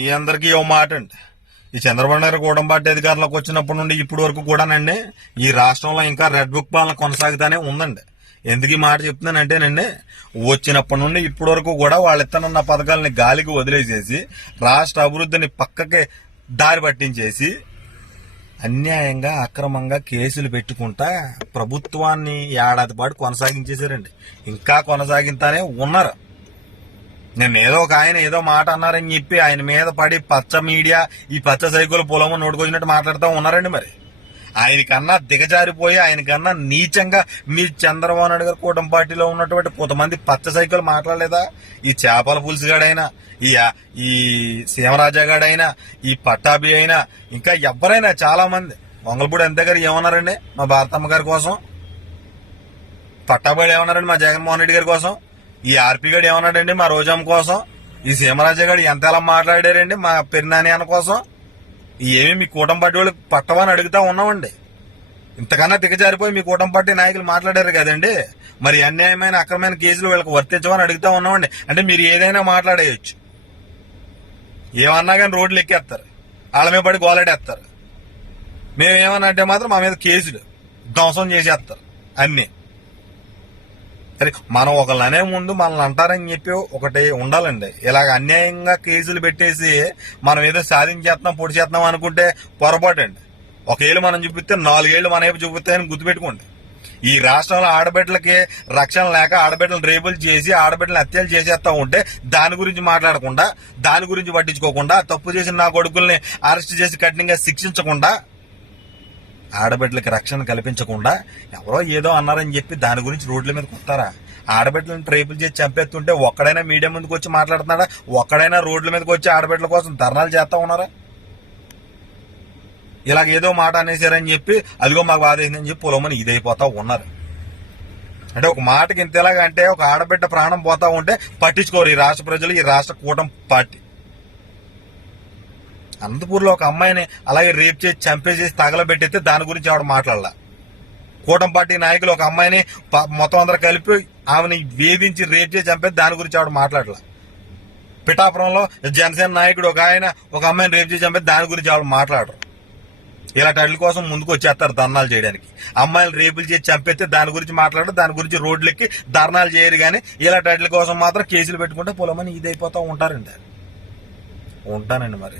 ఈ అందరికీ ఓ మాట అండి. ఈ చంద్రబాబు నాయుడు కూటమి పార్టీ అధికారంలోకి వచ్చినప్పటి నుండి ఇప్పటి వరకు కూడానండి ఈ రాష్ట్రంలో ఇంకా రెడ్ బుక్ పాలన కొనసాగుతానే ఉందండి. ఎందుకు ఈ మాట చెప్తున్నానంటేనండి, వచ్చినప్పటి నుండి ఇప్పటి వరకు కూడా వాళ్ళు ఇత్తనున్న పథకాలని గాలికి వదిలేసేసి రాష్ట్ర అభివృద్ధిని పక్కకి దారి పట్టించేసి అన్యాయంగా అక్రమంగా కేసులు పెట్టుకుంటా ప్రభుత్వాన్ని ఏడాది పాటు కొనసాగించేశారండి. ఇంకా కొనసాగిస్తానే ఉన్నారు. నేను ఏదో ఒక ఆయన ఏదో మాట అన్నారని చెప్పి ఆయన మీద పడి పచ్చ మీడియా ఈ పచ్చ సైకిల్ పొలము నోటుకొచ్చినట్టు మాట్లాడుతూ ఉన్నారండి. మరి ఆయనకన్నా దిగజారిపోయి ఆయనకన్నా నీచంగా మీ చంద్రబాబు నాయుడు గారు కూటమి పార్టీలో ఉన్నటువంటి కొంతమంది పచ్చ సైకిల్ మాట్లాడలేదా? ఈ చేపల పులుసుగాడైనా, ఈ సీమరాజాగాడైనా, ఈ పట్టాభి అయినా, ఇంకా ఎవరైనా చాలా మంది వంగలపూడి అంతే గారు ఏమన్నారండి మా భారతమ్మ గారి కోసం, పట్టాభి ఏమన్నారండి మా జగన్మోహన్ రెడ్డి గారి కోసం, ఈ ఆర్పీ గడు ఏమన్నాడండి మా రోజమ్మ కోసం, ఈ సీమరాజా గడు ఎంత ఎలా మాట్లాడారండి మా పెరినాని అన్న కోసం. ఏమి మీ కూటమి పార్టీ వాళ్ళు పట్టవని అడుగుతా ఉన్నామండి. ఇంతకన్నా దిగజారిపోయి మీ కూటమి పార్టీ నాయకులు మాట్లాడారు కదండి. మరి అన్యాయమైన అక్రమైన కేసులు వీళ్ళకి వర్తించమని అడుగుతా ఉన్నామండి. అంటే మీరు ఏదైనా మాట్లాడేయచ్చు, ఏమన్నా కానీ రోడ్లు ఎక్కేస్తారు, వాళ్ళ మీద పడి గోలడేస్తారు. మేమేమన్నా అంటే మాత్రం మా మీద కేసులు ధ్వంసం చేసేస్తారు అన్ని. సరే, మనం ఒకళ్ళు అనే ముందు మనల్ని అంటారని చెప్పి ఒకటి ఉండాలండి. ఇలాగ అన్యాయంగా కేసులు పెట్టేసి మనం ఏదో సాధించేస్తున్నాం పొడి చేస్తున్నాం అనుకుంటే పొరపాటు అండి. ఒకేళ్ళు మనం చూపిస్తే 4 ఏళ్ళు మన వైపు చూపిస్తాయని గుర్తుపెట్టుకోండి. ఈ రాష్ట్రంలో ఆడబిడ్డలకి రక్షణ లేక ఆడబిడ్డలు రేపులు చేసి ఆడబిడ్డలు హత్యలు చేసేస్తా ఉంటే దాని గురించి మాట్లాడకుండా, దాని గురించి పట్టించుకోకుండా, తప్పు చేసిన నా కొడుకుల్ని అరెస్ట్ చేసి కఠినంగా శిక్షించకుండా, ఆడబిడ్డలకి రక్షణ కల్పించకుండా ఎవరో ఏదో అన్నారని చెప్పి దాని గురించి రోడ్ల మీదకి వస్తారా? ఆడబిడ్డలను ట్రేపులు చేసి చంపేస్తుంటే ఒక్కడైనా మీడియా ముందుకు వచ్చి మాట్లాడుతున్నాడా? ఒక్కడైనా రోడ్ల మీదకి వచ్చి ఆడబిడ్డల కోసం ధర్నాలు చేస్తా ఉన్నారా? ఇలాగ ఏదో మాట అనేసారని చెప్పి అదిగో మాకు బాధేసిందని చెప్పి పొలమని ఇదైపోతా ఉన్నారు. అంటే ఒక మాటకి ఇంత ఎలాగ అంటే ఒక ఆడబిడ్డ ప్రాణం పోతా ఉంటే పట్టించుకోరు ఈ రాష్ట్ర ప్రజలు, ఈ రాష్ట్ర కూటమి పార్టీ. అనంతపూర్లో ఒక అమ్మాయిని అలాగే రేప్ చేసి చంపేసేసి తగలబెట్టితే దాని గురించి ఆవిడ మాట్లాడాల. కూటమి పార్టీ నాయకులు ఒక అమ్మాయిని మొత్తం అందరూ కలిపి ఆమెని వేధించి రేప్ చేసి చంపేసి దాని గురించి ఆవిడ మాట్లాడాల. పిఠాపురంలో జనసేన నాయకుడు ఒక ఆయన ఒక అమ్మాయిని రేప్ చేసి చంపేసి దాని గురించి ఆవిడ మాట్లాడరు. ఇలాంటి వాటి కోసం ముందుకు వచ్చేస్తారు ధర్నాలు చేయడానికి. అమ్మాయిలు రేపులు చేసి చంపేస్తే దాని గురించి మాట్లాడరు, దాని గురించి రోడ్లెక్కి ధర్నాలు చేయరు. కానీ ఇలాంటి వాటి కోసం మాత్రం కేసులు పెట్టుకుంటే పొలమని ఇదైపోతూ ఉంటారండి. ఉంటానండి మరి.